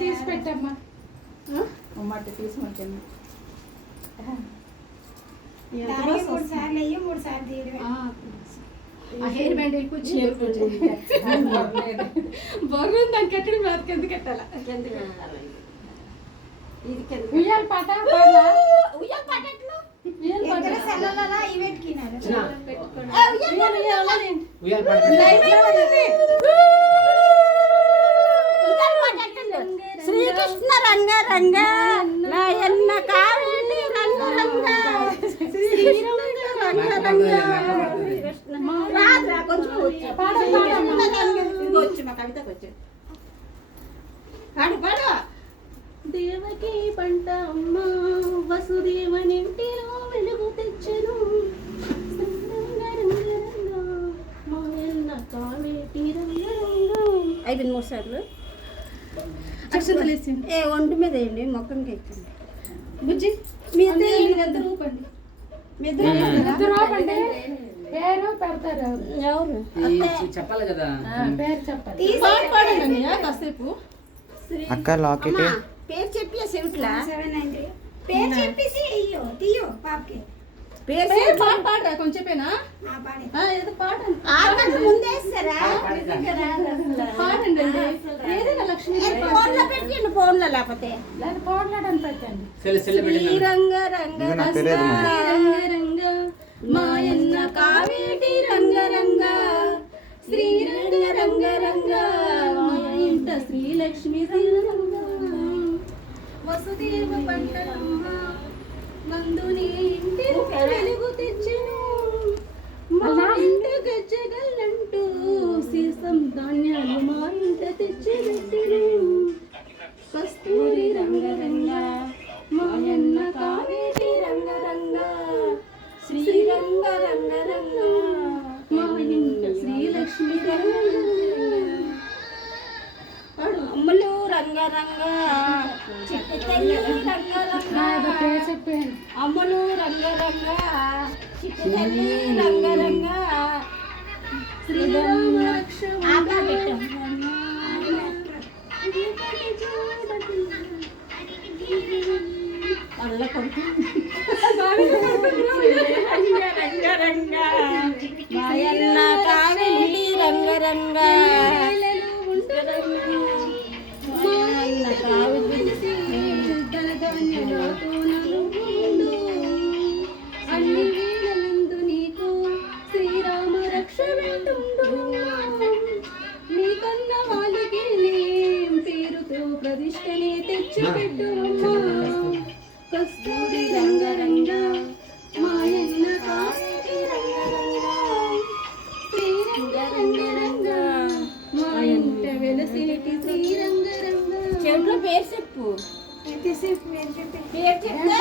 తీసి పెట్టమ్మా మట్టి తీసుకొచ్చాను. 3 సార్లు అయ్యి 3 సార్లు తీయడం. హెయిర్ బ్యాండ్ ఎక్కువ బరువు దాన్ని కట్టడం రాదు. కింద కట్టాల ఉయ్యాల పాట ఉయ్యాల పాట శ్రీకృష్ణ రంగ రంగ నాయన్న కావేటి రంగ రంగ శ్రీరంగ రంగ రంగ దేవకి పంట అమ్మ వసుదేవనింటిలో వెలుగు తెచ్చను కావేటి రంగ రంగ. అయిపోయింది 3 సార్లు. ఏ ఒంటి మీద వేయండి, మొక్కకి ఎక్కండి. బుజ్జి మీ ఇద్దరు రూపండి, మీ ఇద్దరు రూపండి. పేరు పెడతారు ఎవరు చెప్పాలి కదా, పేరు చెప్పాలి. పాడండి కాసేపు. అక్క లాకెట్ పేరు చెప్పి సెవిట్లా 793 పేరు చెప్పేసి అయ్యో తీయో పాపకి పేరు పాడరా కొంచెంసేనా ఏదో పాడండి. ముందే ఇస్తారా పాడండి. ఏదైనా లక్ష్మి ఫోన్లో పెట్టండి, ఫోన్లో లేకపోతే పోట్లాడని పెట్టండి. శ్రీరంగ రంగ రంగ రంగ మాయన్న కావేటి రంగ రంగ శ్రీరంగ రంగ రంగ మా ఇంట శ్రీలక్ష్మి శ్రీరంగ వసుదేవ పంటలమ్మ నందుని ఇంటి వెలుగు తెచ్చెను మా ఇంట గజ్జగల్లంటూ సీసం ధాన్యాలు మా ఇంట తెచ్చిపెట్టెను కస్తూరి రంగ రంగ మాయన్న కావేటి రంగ రంగ శ్రీరంగ రంగ రంగ మా ఇంట శ్రీలక్ష్మి రంగ అమ్మలు రంగ రంగ చిట్టి తల్లి రంగ రంగ అమ్మలు రంగ రంగ చిట్టి తల్లి రంగ రంగ శ్రీరామ రక్ష అల్ల కొడుకు రంగ రంగ మాయన్న కావేటి రంగ రంగ అన్ని వీళ్ళందు నీకు శ్రీరామ రక్ష వెంటుండు నీకన్న వాళ్ళకి పేరుతో ప్రతిష్టనే తెచ్చిపెట్టు కస్తూరి రంగ రంగ మాయన్న కావేటి రంగ రంగ శ్రీరంగ రంగ రంగ మా ఇంట వెలసేటి శ్రీరంగ రంగ. చెవిలో పేరు చెప్పు. ఎంతసేపు పేరు చెప్పి పేరు చెప్తే